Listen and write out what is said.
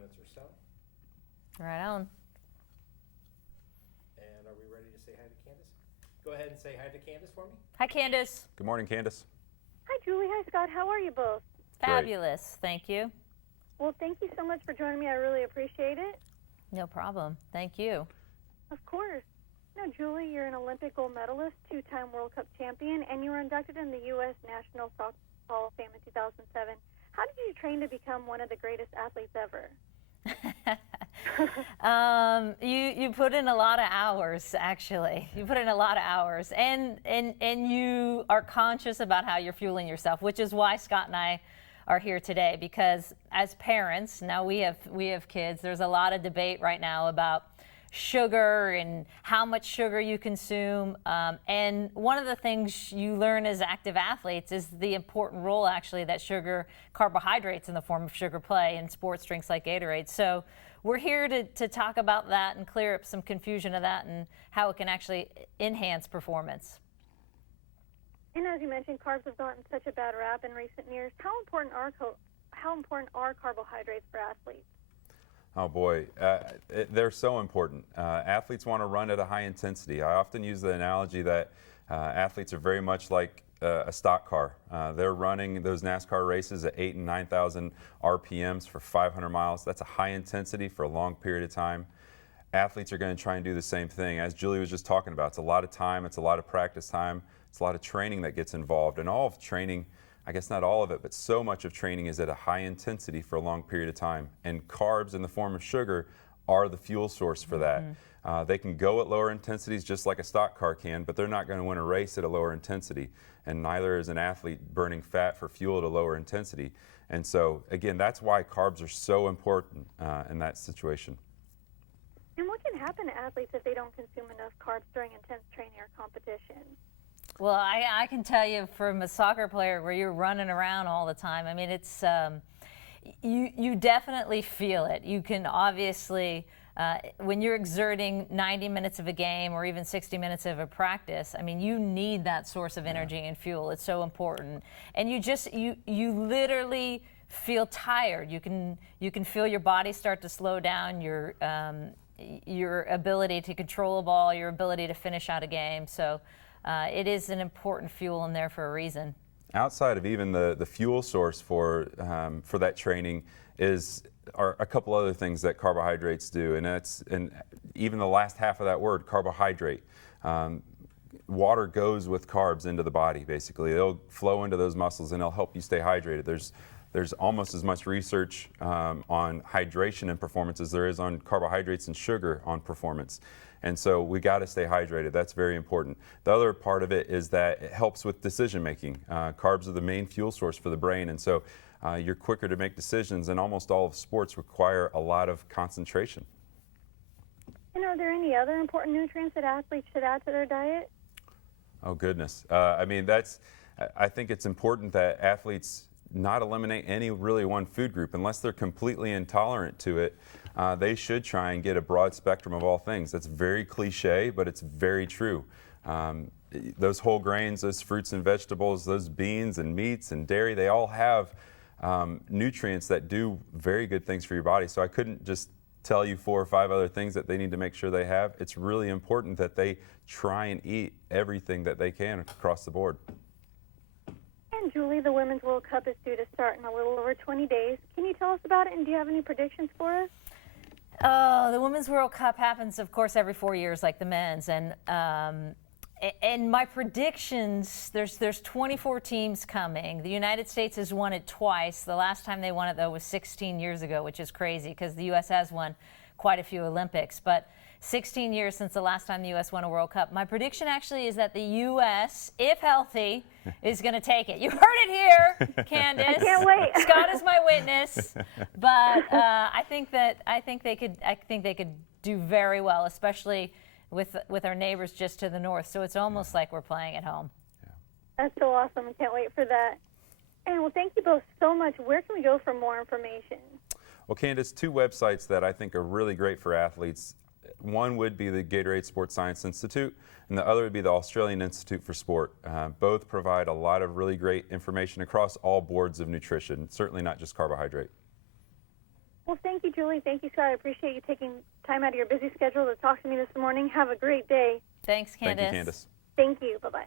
minutes or so. Right on. And are we ready to say hi to Candace? Go ahead and say hi to Candace for me. Hi, Candace. Good morning, Candace. Hi, Julie. Hi, Scott. How are you both? Fabulous. Thank you. Well, thank you so much for joining me. I really appreciate it. No problem. Thank you. Of course. Now, Julie, you're an Olympic gold medalist, two-time World Cup champion, and you were inducted in the U.S. National Soccer Hall of Fame in 2007. How did you train to become one of the greatest athletes ever? You put in a lot of hours, actually. You put in a lot of hours, and you are conscious about how you're fueling yourself, which is why Scott and I are here today. Because as parents, now we have kids. There's a lot of debate right now about sugar and how much sugar you consume. And one of the things you learn as active athletes is the important role, actually, that sugar, carbohydrates in the form of sugar play in sports drinks like Gatorade. So we're here to talk about that and clear up some confusion of that and how it can actually enhance performance. And as you mentioned, carbs have gotten such a bad rap in recent years. How important are carbohydrates for athletes? Oh boy, they're so important. Athletes want to run at a high intensity. I often use the analogy that athletes are very much like a stock car. They're running those NASCAR races at 8,000 and 9,000 RPMs for 500 miles. That's a high intensity for a long period of time. Athletes are going to try and do the same thing. As Julie was just talking about, it's a lot of time, it's a lot of practice time, it's a lot of training that gets involved. And all of training, I guess not all of it, but so much of training is at a high intensity for a long period of time. And carbs in the form of sugar are the fuel source for that. They can go at lower intensities just like a stock car can, but they're not going to win a race at a lower intensity. And neither is an athlete burning fat for fuel at a lower intensity. And so, again, that's why carbs are so important in that situation. And what can happen to athletes if they don't consume enough carbs during intense training or competition? Well, I can tell you from a soccer player where you're running around all the time, I mean, it's you definitely feel it. You can obviously, when you're exerting 90 minutes of a game or even 60 minutes of a practice, I mean, you need that source of energy and fuel. It's so important. And you literally feel tired. You can feel your body start to slow down, your ability to control a ball, your ability to finish out a game. So it is an important fuel in there for a reason. Outside of even the fuel source for that training are a couple other things that carbohydrates do, and even the last half of that word, carbohydrate. Water goes with carbs into the body, basically. They'll flow into those muscles and they'll help you stay hydrated. There's almost as much research on hydration and performance as there is on carbohydrates and sugar on performance. And so we got to stay hydrated. That's very important. The other part of it is that it helps with decision making. Carbs are the main fuel source for the brain, and so you're quicker to make decisions, and almost all of sports require a lot of concentration. And are there any other important nutrients that athletes should add to their diet? Oh goodness. I mean, I think it's important that athletes not eliminate any really one food group unless they're completely intolerant to it. They should try and get a broad spectrum of all things. That's very cliche, but it's very true. Those whole grains, those fruits and vegetables, those beans and meats and dairy, they all have nutrients that do very good things for your body. So I couldn't just tell you 4 or 5 other things that they need to make sure they have. It's really important that they try and eat everything that they can across the board. And Julie, the Women's World Cup is due to start in a little over 20 days. Can you tell us about it, and do you have any predictions for us? Oh, the Women's World Cup happens, of course, every 4 years like the men's. And my predictions, there's 24 teams coming. The United States has won it twice. The last time they won it, though, was 16 years ago, which is crazy because the U.S. has won quite a few Olympics. But 16 years since the last time the U.S. won a World Cup. My prediction actually is that the U.S., if healthy, is going to take it. You heard it here, Candace. I can't wait. Scott is my witness, but I think they could do very well, especially with our neighbors just to the north. So it's almost like we're playing at home. Yeah. That's so awesome. I can't wait for that. And well, thank you both so much. Where can we go for more information? Well, Candace, 2 websites that I think are really great for athletes. One would be the Gatorade Sports Science Institute, and the other would be the Australian Institute for Sport. Both provide a lot of really great information across all boards of nutrition, certainly not just carbohydrate. Well, thank you, Julie. Thank you, Scott. I appreciate you taking time out of your busy schedule to talk to me this morning. Have a great day. Thanks, Candace. Thank you, Candace. Thank you. Bye-bye.